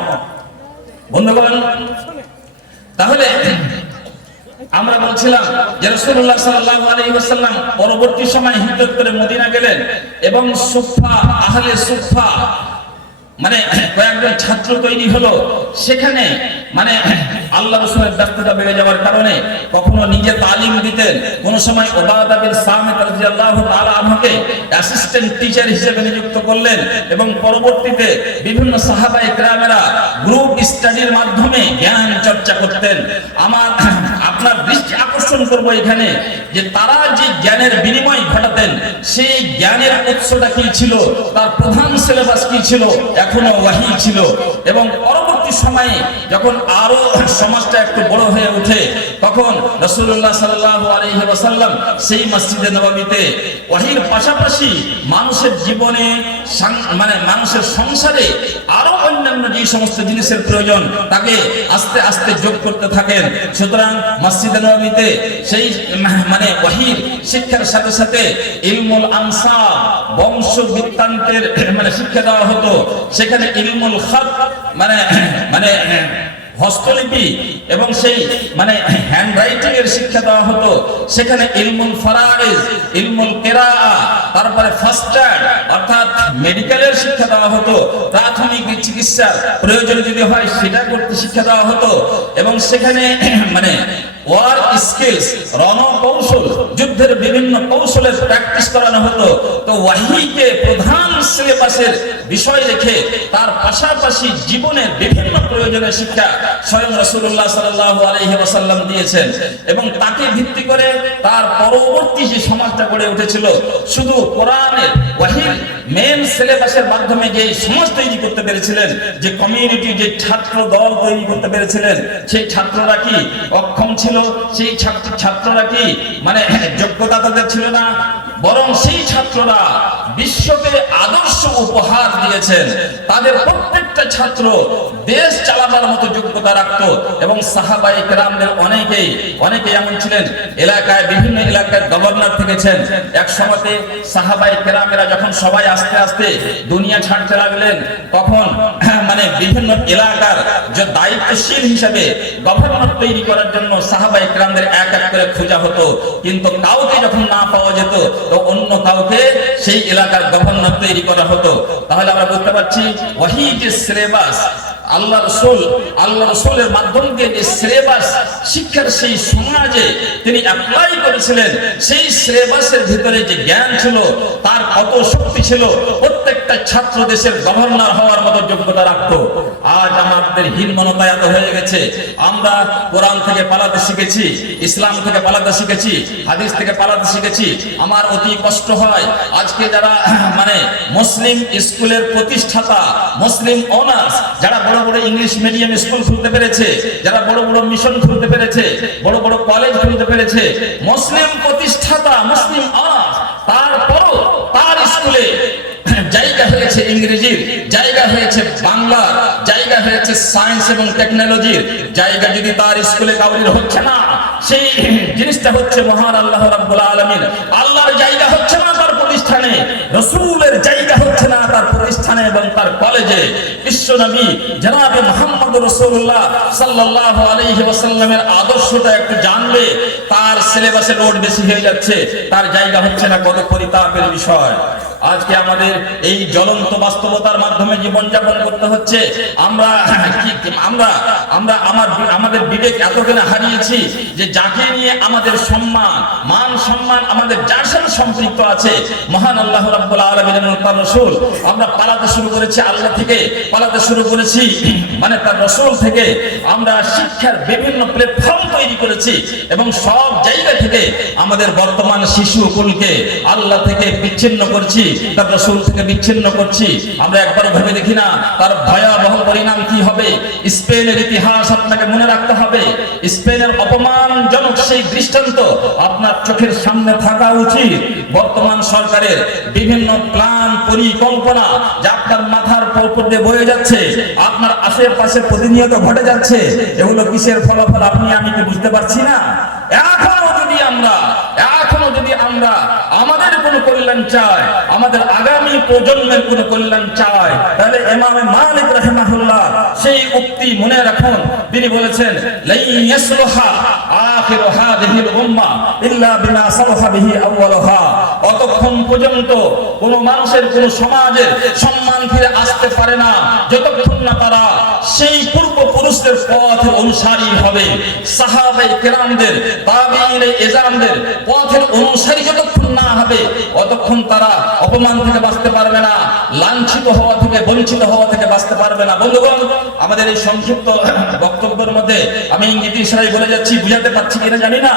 বন্ধুগণ, তাহলে আমরা বলছিলাম যে রাসূলুল্লাহ সাল্লাল্লাহু আলাইহি ওয়াসাল্লাম পরবর্তী সময় হিজরত করে মদিনা গেলেন, এবং সুফা, আহলে সুফা কয়েকজন ছাত্র তৈরি হলো। সেখানে আল্লাহ রাসূলের ব্যস্ততা বেড়ে যাওয়ার কারণে কখনো নিজে তালিম দিতেন, কোন সময় উবাদা বিন সামিত রাদিয়াল্লাহু তাআলা আনহুকে অ্যাসিস্ট্যান্ট টিচার হিসেবে নিযুক্ত করলেন, এবং পরবর্তীতে বিভিন্ন সাহাবায়ে কেরামেরা গ্রুপ স্টাডির মাধ্যমে জ্ঞান চর্চা করতেন। আপনার দৃষ্টি আকর্ষণ করব এখানে যে তারা যে জ্ঞানের বিনিময় ঘটাতেন সেই জ্ঞানের উৎসটা কি ছিল, তার প্রধান সিলেবাস কি ছিল, এখনো ওয়াহী ছিল। এবং পরবর্তী সময়ে যখন আরো সমাজটা একটু বড় হয়ে ওঠে, তখন রাসূলুল্লাহ সাল্লাল্লাহু আলাইহি ওয়াসাল্লাম সেই মসজিদে নববীতে ওয়াহীর পাশাপাশি মানুষের জীবনে মানুষের সংসারে আরো অন্যান্য যে সমস্ত জিনিসের প্রয়োজন তাকে আস্তে আস্তে যোগ করতে থাকেন। সুতরাং মসজিদে নববীতে সেই ওয়াহীর শিক্ষার সাথে সাথে ইলমুল আনসাব, বংশ বৃত্তান্তের শিক্ষা দেওয়া হতো। সেখানে ইলমুল খাত হস্তলিপি এবং সেই হ্যান্ড রাইটিং এর শিক্ষা দেওয়া হতো। সেখানে ইলমুল ফারাইজ, ইলমুল কিরাআ, তারপরে ফার্স্ট এড অর্থাৎ মেডিকেলের শিক্ষা দেওয়া হতো। প্রাথমিক চিকিৎসার প্রয়োজন যদি হয় সেটা করতে শিক্ষা দেওয়া হতো। এবং সেখানে ওয়ার স্কিলস, রণকৌশল, যুদ্ধের বিভিন্ন কৌশলের প্র্যাকটিস করানো হতো। তো ওয়াহীকে প্রধান সিলেবাসের বিষয় রেখে তার পাশাপাশি জীবনের বিভিন্ন প্রয়োজন প্রয়োজনীয় শিক্ষা স্বয়ং রাসূলুল্লাহ সাল্লাল্লাহু আলাইহি ওয়াসাল্লাম দিয়েছেন, এবং তাকে ভিত্তি করে তার পরবর্তী যে সমাজটা গড়ে উঠেছিল, শুধু কোরআনের ওয়াহির মেন সিলেবাসের মাধ্যমে যে সমাজ তৈরি করতে পেরেছিলেন, যে কমিউনিটি, যে ছাত্র দল তৈরি করতে পেরেছিলেন, সেই ছাত্ররা কি অক্ষম ছিল? সেই ছাত্ররা কি মানে যোগ্যতা তাদের ছিল না? বরং সেই ছাত্ররা বিশ্বকে আদর্শ উপহার দিয়েছেন। তাদের প্রত্যেকটা ছাত্র দেশ চালাবার মতো যোগ্যতা রাখত, এবং সাহাবায়ে কেরামদের অনেকেই এমন ছিলেন, এলাকায় বিভিন্ন এলাকার গভর্নর থেকেছেন। এক সময়তে সাহাবায়ে কেরামেরা যখন সবাই আস্তে আস্তে দুনিয়া ছাড়তে লাগলেন, তখন মানে বিভিন্ন এলাকার যে দায়িত্বশীল হিসাবে গভর্নর তৈরি করার জন্য সাহাবায়ে কেরামদের এক এক করে খোঁজা হতো, কিন্তু কাউকে যখন না পাওয়া যেত তো অন্য কাউকে সেই এলাকার গভর্নর তৈরি করা হতো। তাহলে আমরা বুঝতে পারছি ওয়াহি যে সিলেবাস আল্লাহ রাসূলের মাধ্যম দিয়ে যে সিলেবাস শিক্ষার সেই সমাজে তিনি অ্যাপ্লাই করেছিলেন, সেই সিলেবাসের ভিতরে যে জ্ঞান ছিল, তার কত শক্তি ছিল, প্রত্যেকটা ছাত্র দেশের গভর্নর হওয়ার মতো যোগ্যতা রাখত। আজ আমাদের হীনমনতা এত হয়ে গেছে, আমরা কোরআন থেকে পালাতে শিখেছি, ইসলাম থেকে পালাতে শিখেছি, হাদিস থেকে পালাতে শিখেছি। আমার অতি কষ্ট হয় আজকে যারা মানে মুসলিম স্কুলের প্রতিষ্ঠাতা, মুসলিম অনার্স, যারা বড় বড় ইংলিশ মিডিয়াম স্কুল খুলতে পেরেছে, যারা বড় বড় মিশন খুলতে পেরেছে, বড় বড় কলেজ খুলতে পেরেছে, মুসলিম প্রতিষ্ঠাতা, মুসলিম অনার্স, তারপরও তার স্কুলে জায়গা হয়েছে ইংরেজির, জায়গা হয়েছে বাংলার, জায়গা হয়েছে সায়েন্স এবং টেকনোলজির জায়গা। যদি তার স্কুলে কাউরির হচ্ছে না, সেই জিনিসটা হচ্ছে মহান আল্লাহ রাব্বুল আলামিন। আল্লাহর জায়গা হচ্ছে না তার প্রতিষ্ঠানে, রাসূলের জায়গা হচ্ছে না তার প্রতিষ্ঠানে এবং তার কলেজে। বিশ্বনবী জনাবে মুহাম্মদ রাসূলুল্লাহ সাল্লাল্লাহু আলাইহি ওয়াসাল্লামের আদর্শটা একটু জানলে তার সিলেবাসে লোড বেশি হয়ে যাচ্ছে, তার জায়গা হচ্ছে না। কত পরিতাপের বিষয়। আজকে আমাদের এই জ্বলন্ত বাস্তবতার মাধ্যমে জীবনযাপন করতে হচ্ছে। আমাদের বিবেক এতদিনে হারিয়েছি যে যাকে নিয়ে আমাদের সম্মান, মান সম্মান, আমাদের যার সাথে সম্পৃক্ত আছে মহান আল্লাহ রাব্বুল আলামিন এবং তার রাসূল, আমরা পালাতে শুরু করেছি আল্লাহ থেকে, পালাতে শুরু করেছি মানে তার রাসূল থেকে। আমরা শিক্ষার বিভিন্ন প্ল্যাটফর্ম তৈরি করেছি এবং সব জায়গা থেকে আমাদের বর্তমান শিশুকুলকে আল্লাহ থেকে বিচ্ছিন্ন করছি, তার রাসূল থেকে বিচ্ছিন্ন করছি। আমরা একবার ভেবে দেখি না তার ভয়াবহ পরিণাম কি হবে। স্পেনের ইতিহাস আপনাকে মনে রাখতে হবে। স্পেনের অপমানজনক সেই দৃষ্টান্ত আপনার চোখের সামনে থাকা উচিত। বর্তমান সরকারের বিভিন্ন প্ল্যান, পরিকল্পনা যা আপনার মাথার উপর দিয়ে বয়ে যাচ্ছে, আপনার আশেপাশে প্রতিনিয়ত ঘটে যাচ্ছে, এগুলো কিসের ফলাফল আপনি আমি কি বুঝতে পারছি না? এখনো যদি আমরা আমাদের কোনো কল্যাণ চাই, আমাদের আগামী প্রজন্মের কোনো কল্যাণ চাই, তাহলে ইমাম মালিক রাহিমাহুল্লাহ সেই উক্তি মনে রাখুন। তিনি বলেছেন, লাই ইয়াসলুহা আখিরু হাদিহিল উম্মাহ ইল্লা বিমা সালাহা বিহি আউয়ালুহা। অতক্ষণ পর্যন্ত কোন মানুষের, কোন সমাজের সম্মান ফিরে আসতে পারে না যতক্ষণ না তারা সেই পূর্বপুরুষদের পথের অনুসারী হবে। সাহাবায়ে কেরামদের, তাবিঈনে এজামদের পথের অনুসারী যতক্ষণ না হবে অতক্ষণ তারা অপমান থেকে বাঁচতে পারবে না, লাঞ্ছিত হওয়া থেকে, বঞ্চিত হওয়া থেকে বাঁচতে পারবে না। বন্ধুগণ, আমাদের এই সংক্ষিপ্ত বক্তব্যের মধ্যে আমি ইংরেজি ইশারায় বলে যাচ্ছি, বুঝাতে পারছি কিনা জানি না।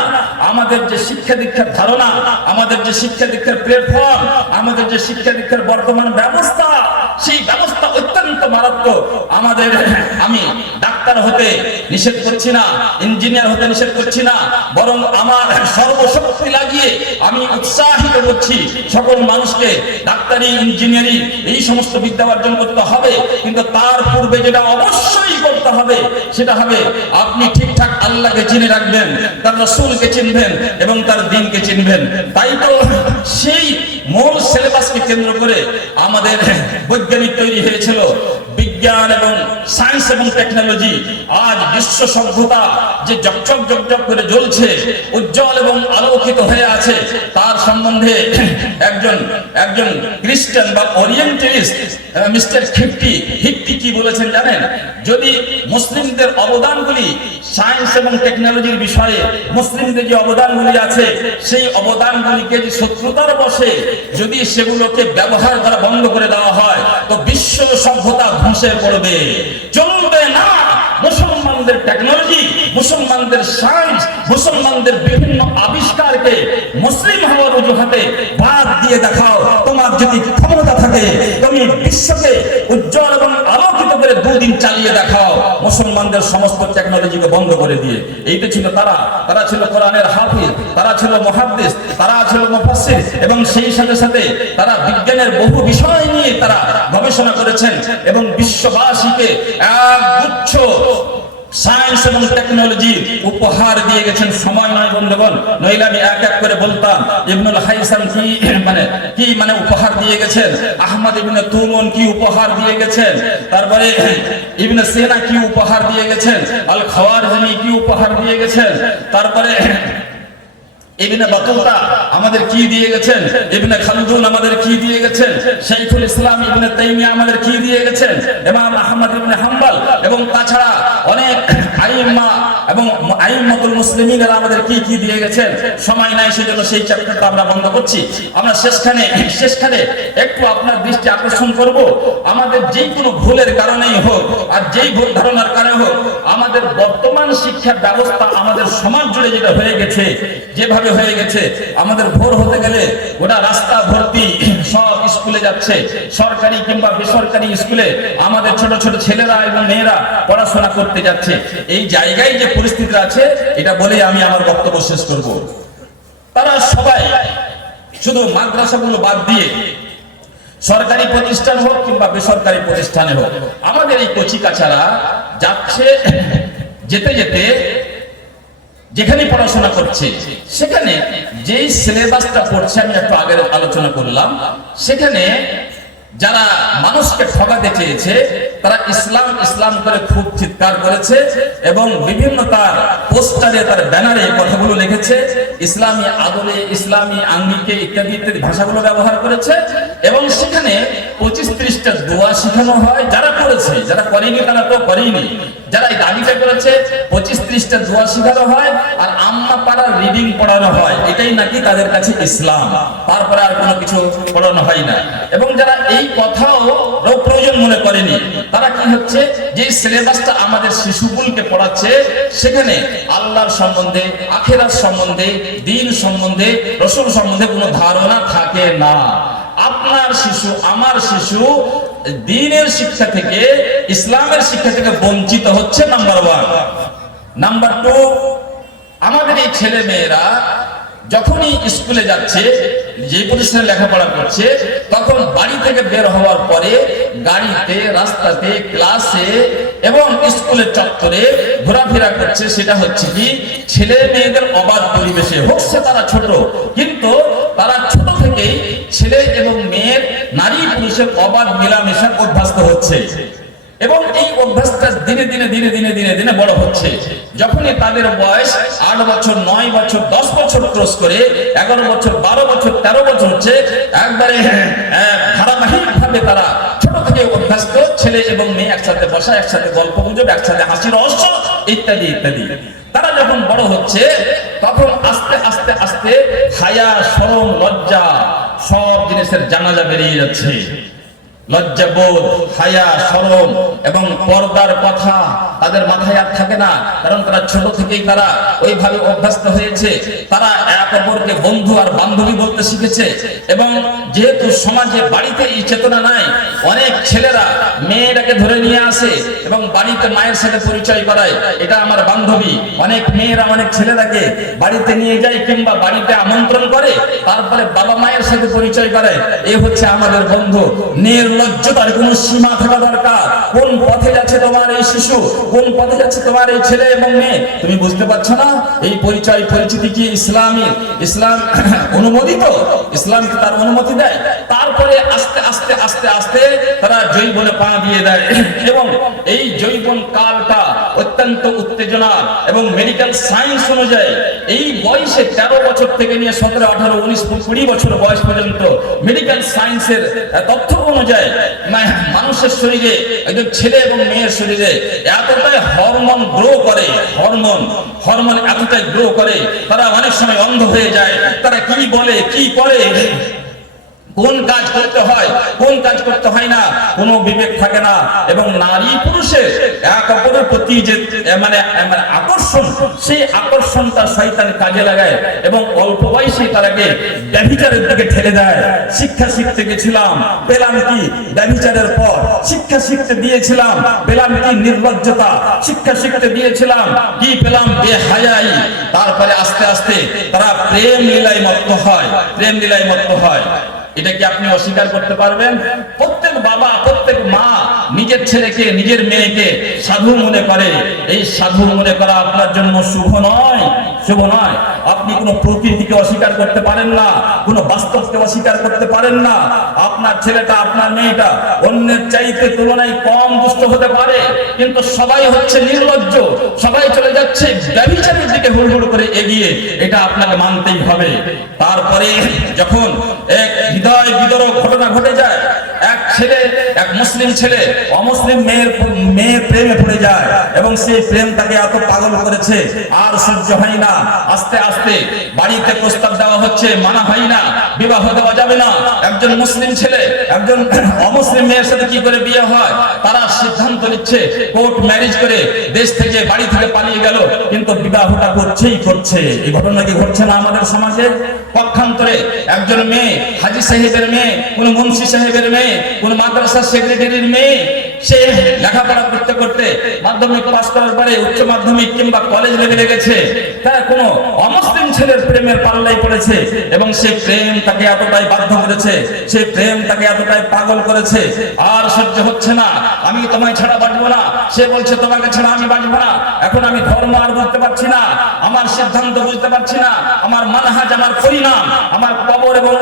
আমাদের যে শিক্ষা দীক্ষার ধারণা, আমাদের যে শিক্ষা দীক্ষার প্ল্যাটফর্ম, আমাদের যে শিক্ষা দীক্ষার বর্তমান ব্যবস্থা, সেই ব্যবস্থা অত্যন্ত মারাত্মক। আমি ডাক্তার হতে নিষেধ করছি না, ইঞ্জিনিয়ার হতে নিষেধ করছি না, বরং আমার সর্বশক্তি লাগিয়ে আমি উৎসাহিত করছি সকল মানুষকে ডাক্তারি, ইঞ্জিনিয়ারিং এই সমস্ত বিদ্যা অর্জন করতে হবে। কিন্তু তার পূর্বে যেটা অবশ্যই করতে হবে সেটা হবে আপনি ঠিকঠাক আল্লাহকে চিনে রাখবেন, তার রাসূলকে চিনবেন এবং তার দ্বীনকে চিনবেন। তাই তো সেই মূল সিলেবাসকে কেন্দ্র করে আমাদের বৈজ্ঞানিক তৈরি হয়েছিল। বিজ্ঞান এবং সায়েন্স এবং টেকনোলজি আজ বিশ্ব সভ্যতা যে জকজক করে জ্বলছে, উজ্জ্বল এবং আলোকিত হয়ে আছে, তার সম্বন্ধে একজন খ্রিস্টান বা ওরিয়েন্টালিস্ট মিস্টার হিপ্টি কি বলেছেন জানেন? যদি মুসলিমদের অবদানগুলি সায়েন্স এবং টেকনোলজির বিষয়ে, মুসলিমদের যে অবদানগুলি আছে সেই অবদানগুলিকে যে শত্রুতার বশে যদি সেগুলোকে ব্যবহার করা বন্ধ করে দেওয়া হয় তো বিশ্ব সভ্যতা ধসে পড়বে, চলবে না। মুসলমানদের টেকনোলজি, মুসলমানদের সায়েন্স, মুসলমানদের বিভিন্ন আবিষ্কারকে মুসলিম হওয়ার অজুহাতে বাদ দিয়ে দেখাও। তোমার যদি ক্ষমতা থাকে তুমি বিশ্বকে উজ্জ্বল এবং আলোকিত করে দুদিন চালিয়ে দেখাও মুসলমানদের সমস্ত টেকনোলজিকে বন্ধ করে দিয়ে। এইটা ছিল তারা ছিল কোরআনের হাফিজ, তারা ছিল মুহাদ্দিস, তারা ছিল মুফাসসির, এবং সেই সাথে সাথে তারা বিজ্ঞানের বহু বিষয় নিয়ে তারা গবেষণা করেছেন এবং বিশ্ববাসীকে এক গুচ্ছ সায়েন্স এবং টেকনোলজি উপহার দিয়ে গেছেন। সময় নয় বন্ধুগণ, নইলে আমি এক এক করে বলতাম। ইবনুল হাইসাম কি মানে উপহার দিয়ে গেছেন, আহমদ ইবনে তুমুন কি উপহার দিয়ে গেছেন, তারপরে ইবনে সিনা কি উপহার দিয়ে গেছেন, আল খাওয়ারিজি কি উপহার দিয়ে গেছেন, তারপরে ইবনে বাতুতা আমাদের কি দিয়ে গেছেন, ইবনে খালদুন আমাদের কি দিয়ে গেছেন, শাইখুল ইসলাম ইবনে তাইমিয়া আমাদের কি দিয়ে গেছেন, ইমাম আহমদ ইবনে হাম্বল, এবং তাছাড়া অনেক আইম্মা এবং আইম্মাতুল মুসলিমিন আমাদের কি কি দিয়ে গেছেন। সময় নাই, সেজন্য সেই চ্যাপ্টারটা আমরা বন্ধ করছি। আমরা শেষখানে একটু আপনার দৃষ্টি আকর্ষণ করব। আমাদের যে কোনো ভুলের কারণেই হোক আর যেই ভুল ধারণার কারণে হোক, আমাদের বর্তমান শিক্ষা ব্যবস্থা আমাদের সমাজ জুড়ে যেটা হয়ে গেছে, যেভাবে হয়ে গেছে, আমাদের ভোর হতে গেলে গোটা রাস্তা ভর্তি সব স্কুলে যাচ্ছে, সরকারি কিংবা বেসরকারি স্কুলে আমাদের ছোট ছোট ছেলেরা এবং মেয়েরা পড়াশোনা করতে যাচ্ছে। এই জায়গায় যে পরিস্থিতি আছে, এটা বলে আমি আমার বক্তব্য শেষ করব। তারা সবাই শুধু মাদ্রাসাগুলো বাদ দিয়ে সরকারি প্রতিষ্ঠান হোক কিংবা বেসরকারি প্রতিষ্ঠানে হোক, আমাদের এই কচিকাচারা যাচ্ছে, যেতে যেতে যেখানে পড়াশোনা করছে সেখানে যেই সিলেবাসটা পড়ছে, আমি একটু আগে আলোচনা করলাম, সেখানে যারা মানুষকে ঠকাতে চেয়েছে তারা ইসলাম ইসলাম করে খুব চিৎকার করেছে এবং বিভিন্ন তার পোস্টারে, তার ব্যানারে কথাগুলো লিখেছে, ইসলামী আদলে, ইসলামী আঙ্গিকে ইত্যাদি ইত্যাদি ভাষাগুলো ব্যবহার করেছে। এবং সেখানে 25-30টা দোয়া শেখানো হয়। যারা করেছে, যারা করেনি তারা তো করেনি, যারা এই দাবিটা করেছে 25-30টা দোয়া শেখানো হয় আর আম্মা পাড়ার রিডিং পড়ানো হয়। এটাই নাকি তাদের কাছে ইসলাম, তারপরে আর কোনো কিছু পড়ানো হয় না। এবং যারা এই কথাও প্রয়োজন মনে করেনি, তারা কি হচ্ছে, যে সিলেবাসটা আমাদের শিশুগুলোকে পড়াচ্ছে সেখানে আল্লাহর সম্বন্ধে, আখিরাত সম্বন্ধে, দ্বীন সম্বন্ধে, রাসূল সম্বন্ধে কোনো ধারণা থাকে না। আপনার শিশু, আমার শিশু দ্বীনের শিক্ষা থেকে, ইসলামের শিক্ষা থেকে বঞ্চিত হচ্ছে, নাম্বার 1। নাম্বার 2, আমাদের এই ছেলে মেয়েরা যখনই স্কুলে যাচ্ছে, যে প্রতিষ্ঠানে লেখাপড়া করছে, তখন বাড়ি থেকে বের হওয়ার পরে গাড়িতে, রাস্তাতে, ক্লাসে এবং স্কুলের চত্বরে ঘোরাফেরা করছে। সেটা হচ্ছে কি, ছেলে মেয়েদের অবাধ পরিবেশে হচ্ছে। তারা ছোট, কিন্তু তারা ছোট থেকেই ছেলে এবং মেয়ের, নারী পুরুষের অবাধ মেলামেশা অভ্যস্ত হচ্ছে এবং এই অভ্যাসটা দিনে দিনে দিনে দিনে দিনে দিনে বড় হচ্ছে। যখনই তাদের বয়স 8 বছর, 9 বছর, 10 বছর ক্রস করে 11 বছর, 12 বছর, 13 বছর হচ্ছে, একবারে ধারাবাহিকভাবে তারা ছোট থেকে অভ্যস্ত। ছেলে এবং মেয়ে একসাথে বসা, একসাথে গল্প গুজব, একসাথে হাসি রহস্য ইত্যাদি ইত্যাদি। তারা যখন বড় হচ্ছে তখন আস্তে আস্তে আস্তে হায়া, শরম, লজ্জা সব জিনিসের জানাজা বেরিয়ে যাচ্ছে। লজ্জাবোধ, হায়া, শরম এবং পর্দার কথা তাদের মাথায় আর থাকে না, কারণ তারা ছোট থেকেই তারা ওইভাবে অভ্যস্ত হয়েছে। তারা এক অপরকে বন্ধু আর বান্ধবী বলতে শিখেছে। এবং যেহেতু সমাজে, বাড়িতে এই চেতনা নাই, অনেক ছেলেরা মেয়েটাকে ধরে নিয়ে আসে এবং বাড়িতে মায়ের সাথে পরিচয় করায়, এটা আমার বান্ধবী। অনেক মেয়েরা অনেক ছেলেরাকে বাড়িতে নিয়ে যায় কিংবা বাড়িতে আমন্ত্রণ করে, তারপরে বাবা মায়ের সাথে পরিচয় করে, এ হচ্ছে আমাদের বন্ধু। নির্লজ্জতার কোনো সীমা থাকা দরকার। কোন পথে যাচ্ছে তোমার এই শিশু, কোন পথে যাচ্ছে তোমার এই ছেলে এবং মেয়ে, তুমি বুঝতে পারছো না? এই পরিচয়, পরিচিতি কি ইসলামী? ইসলাম অনুমোদিত, ইসলাম তার অনুমতি দেয়। তারপরে আস্তে আস্তে আস্তে আস্তে তারা যৌবনে পা দিয়ে দেয় এবং এই যৌবন কালটা অত্যন্ত উত্তেজনা এবং মেডিকেল সায়েন্স অনুযায়ী এই বয়সে 13 বছর থেকে নিয়ে 17, 18, 19, 20 বছর বয়স পর্যন্ত মেডিকেল সায়েন্সের তথ্য অনুযায়ী মানুষের শরীরে, একজন ছেলে এবং মেয়ের শরীরে এতটাই হরমোন গ্রো করে, হরমোন এতটাই গ্রো করে, তারা অনেক সময় অন্ধ হয়ে যায়। তারা কি বলে, কি করে কোন কাজ করতে হয়, কোন কাজ করতে হয় না, কোনো বিবেক থাকে না। এবং নারী পুরুষের এক অপরের প্রতি যে মানে আকর্ষণ, সেই আকর্ষণটা শয়তান কাজে লাগায় এবং অল্প বয়সে তারাকে ব্যভিচারের দিকে ঠেলে দেয়। শিক্ষা শিখতে গেছিলাম, পেলাম কি ব্যভিচারের পর। শিক্ষা শিখতে দিয়েছিলাম, পেলাম কি নির্লজ্জতা। শিক্ষা শিখতে দিয়েছিলাম, কি পেলাম বেহায়াই। তারপরে আস্তে আস্তে তারা প্রেম লীলায় মত্ত হয়, প্রেম লীলায় মত্ত হয়। এটা কি আপনি অস্বীকার করতে পারবেন? প্রত্যেক বাবা, প্রত্যেক মা নিজের ছেলেকে, নিজের মেয়েকে সাধু মনে করে। এই সাধু মনে করা আপনার জন্য শুভ নয়, শুভ নয়। আপনি কোনো প্রকৃতিকে অস্বীকার করতে পারেন না, কোনো বাস্তবকে অস্বীকার করতে পারেন না। আপনার ছেলেটা, আপনার মেয়েটা অন্যের চাইতে তুলনায় কম দুষ্ট হতে পারে, কিন্তু সবাই হচ্ছে নির্লজ্জ, সবাই চলে যাচ্ছে ব্যভিচারের দিকে হুড়হুড় করে এগিয়ে। এটা আপনাকে মানতেই হবে। তারপরে যখন এক হৃদয় বিদরক ঘটনা ঘটে যায়, এক ছেলে, এক মুসলিম ছেলে অমুসলিম মেয়ের প্রেমে পড়ে যায় এবং সেই প্রেম তাকে এত পাগল করেছে আর সহ্য হয় না। আস্তে আস্তে বাড়িতে প্রস্তাব দেওয়া হচ্ছে, মানা হয় না, বিবাহ দেওয়া যাবে না। একজন মুসলিম ছেলে একজন অমুসলিম মেয়ের সাথে কি করে বিয়ে হয়? তারা সিদ্ধান্ত নিচ্ছে, কোর্ট ম্যারেজ করে দেশ থেকে, বাড়ি থেকে পালিয়ে গেল, কিন্তু বিবাহটা করছেই করছে। এই ঘটনা কি ঘটছে না আমাদের সমাজে? পক্ষান্তরে একজন মেয়ে, হাজী সাহেবের মেয়ে, কোন মুন্সি সাহেবের মেয়ে, কোন মাদ্রাসা সেক্রেটারির মেয়ে, সে লেখাপড়া করতে করতে মাধ্যমিক পাস করার পরে উচ্চ মাধ্যমিক কিংবা কলেজ লেভেলে গেছে, তারা কোনো অমুসলিম ছেলের প্রেমের পাল্লাই পড়েছে এবং সে প্রেম তাকে এতটাই বাধ্য করেছে, সে প্রেম তাকে এতটাই পাগল করেছে, আর সহ্য হচ্ছে না। আমি তোমায় ছাড়া বাঁচবো না, সে বলছে তোমাকে ছাড়া আমি বাঁচবো না। এখন আমি ধর্ম আর বুঝতে পারছি না, আমার সিদ্ধান্ত বুঝতে পারছি না, আমার মানহাজ, আমার পরিণাম, আমার কবর এবং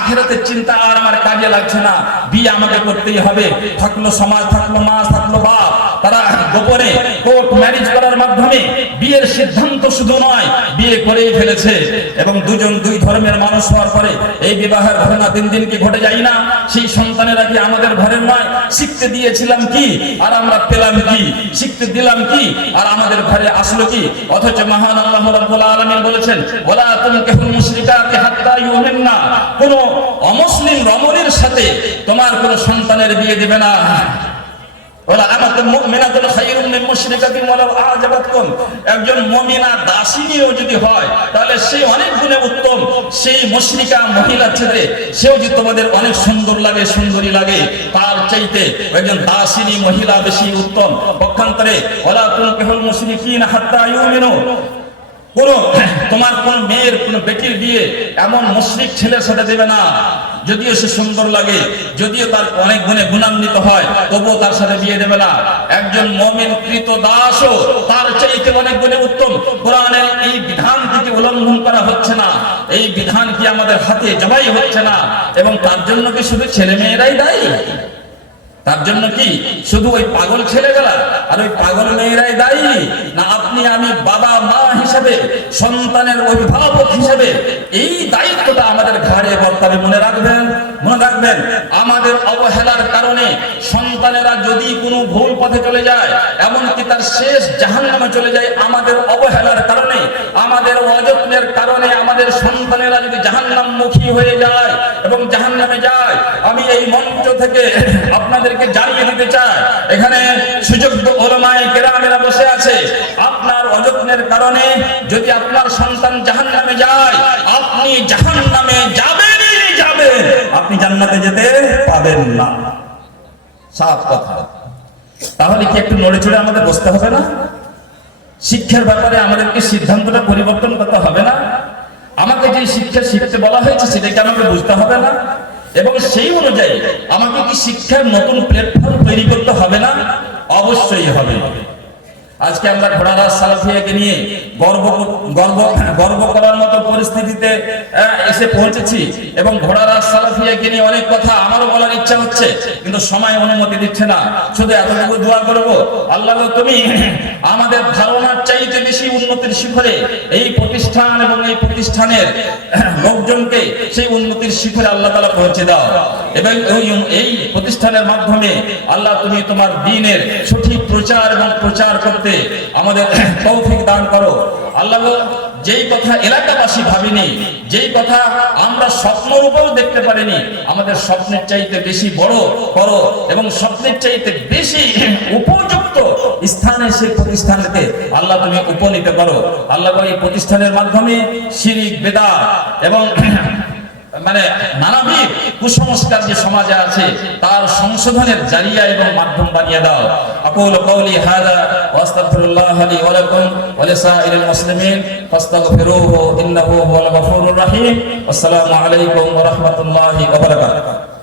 আখেরাতের চিন্তা আর আমার কাজে লাগছে না। বিয়ে আমাকে করতেই হবে। থাকলো সমাজ, থাকলো মা, থাকলো বাপ, তারা গোপনে কোর্ট ম্যারেজ করার মাধ্যমে বিয়ের সিদ্ধান্ত শুধু নয়, বিয়ে করেই ফেলেছে। এবং দুজন দুই ধর্মের মানুষ হওয়ার পরে এই বিবাহের ঘটনা দিন দিন কি ঘটে যায় না? সেই সন্তানেরা কি আমাদের ঘরের নয়? শিখতে দিয়েছিলাম কি আর আমরা পেলাম কি? শিখতে দিলাম কি আর আমাদের ঘরে আসলো কি? অথচ মহান আল্লাহ রাব্বুল আলামিন বলেছেন, ওয়ালা তুনকিহুল মুশরিকাতি হাত্তা ইউমিননা, কোন অমুসলিম রমণীর সাথে তোমার কোন সন্তানের বিয়ে দিবে না। একজন মুমিনা দাসিনীও যদি হয় তাহলে সে অনেক গুণে উত্তম। সেই মুশরিকা মহিলার ছেলে, সেও যদি তোমাদের অনেক সুন্দর লাগে, সুন্দরী লাগে, তার চাইতে একজন দাসিনী মহিলা বেশি উত্তম। পক্ষান্তরে ওয়ালা তুনকিহুল মুশরিকিনা হাত্তা ইউমিনু, তোমার কোন মেয়ের, কোন বেটির বিয়ে এমন মুশরিক ছেলের সাথে দেবে না। যদিও সে সুন্দর লাগে, যদিও তার অনেক গুণে গুণান্বিত হয়, তবুও তার সাথে বিয়ে দেবে না। একজন মুমিন কৃত দাসও তার চাইতে অনেক গুণে উত্তম। কোরআনের এই বিধান থেকে উল্লঙ্ঘন করা হচ্ছে না, এই বিধান কি আমাদের হাতে জবাই হচ্ছে না? এবং তার জন্য কি শুধু ছেলে মেয়েরাই দায়ী? তার জন্য কি শুধু ওই পাগল ছেলেগুলা আর ওই পাগল মেয়েরাই দায়ী? না আপনি আমি বাবা মা হিসেবে, সন্তানের অভিভাবক হিসেবে এই দায়িত্বটা আমাদের ঘাড়ে বর্তাবে। মনে রাখবেন, মনে রাখবেন, আমাদের অবহেলার কারণে সন্তানেরা যদি কোনো ভুল পথে চলে যায়, এমনকি তার শেষ জাহান্নামে চলে যায়, আমাদের অবহেলার কারণে, আমাদের অযত্নের কারণে আমাদের সন্তানেরা যদি জাহান্নামমুখী হয়ে যায় এবং জাহান্নামে যায়, আমি এই মঞ্চ থেকে আপনাদেরকে জানিয়ে দিতে চাই, এখানে সুযোগ্য উলামায়ে কেরামেরা বসে আছে, আপনার অযত্নের কারণে যদি আপনার সন্তান জাহান্নামে যায়, আপনি জাহান্নামে যাবেনই যাবেন, আপনি জান্নাতে যেতে পাবেন না। সাফ কথা। তাহলে কি একটু নড়ে চড়ে আমাদের বসতে হবে না? শিক্ষার ব্যাপারে আমাদেরকে সিদ্ধান্তটা পরিবর্তন করতে হবে না? আমাকে যে শিক্ষা শিখতে বলা হয়েছে সেটাকে আমাকে বুঝতে হবে না? এবং সেই অনুযায়ী আমাকে কি শিক্ষার নতুন প্ল্যাটফর্ম তৈরি করতে হবে না? অবশ্যই হবে। আজকে আমরা ঘোড়ারাস সালাফিয়াকে নিয়ে গর্ব করার মতো পরিস্থিতিতে এসে পৌঁছেছি এবং ঘোড়ারাস সালাফিয়াকে নিয়ে অনেক কথা আমারও বলার ইচ্ছা হচ্ছে, কিন্তু সময় অনুমতি দিচ্ছে না। শুধু এতটুকু দোয়া করব, আল্লাহ তুমি আমাদের ধারণার চাইতে বেশি উন্নতির শিখরে এই প্রতিষ্ঠান এবং এই প্রতিষ্ঠানের লোকজনকে সেই উন্নতির শিখরে আল্লাহ তাআলা পৌঁছে দাও এবং এই প্রতিষ্ঠানের মাধ্যমে আল্লাহ তুমি তোমার দ্বীনের সঠিক প্রচার এবং প্রচার করতে আমাদের তৌফিক দান করো। আল্লাহ যেই কথা এলাকাবাসী ভাবিনি, যেই কথা আমরা স্বপ্নরূপেও দেখতে পারিনি, আমাদের স্বপ্নের চাইতে বেশি বড় করো এবং স্বপ্নের চাইতে বেশি উপযুক্ত স্থানে সেই প্রতিষ্ঠানকে আল্লাহ তুমি উপনীত করো। আল্লাহ এই প্রতিষ্ঠানের মাধ্যমে শিরিক, বেদাত এবং মানে নানাবিধ কুসংস্কার যে সমাজে আছে তার সংশোধনের জারিয়া এবং মাধ্যম বানিয়ে দাও। আকুলু কওলি হাযা ওয়া আস্তাগফিরুল্লাহ লি ওয়া লাকুম ওয়া লিসাইরিল মুসলিমিন ফাস্তাগফিরুহু ইন্নাহু হুয়াল গফুরুর রহিম। আসসালামু আলাইকুম ওয়া রাহমাতুল্লাহি ওয়া বারাকাতুহু।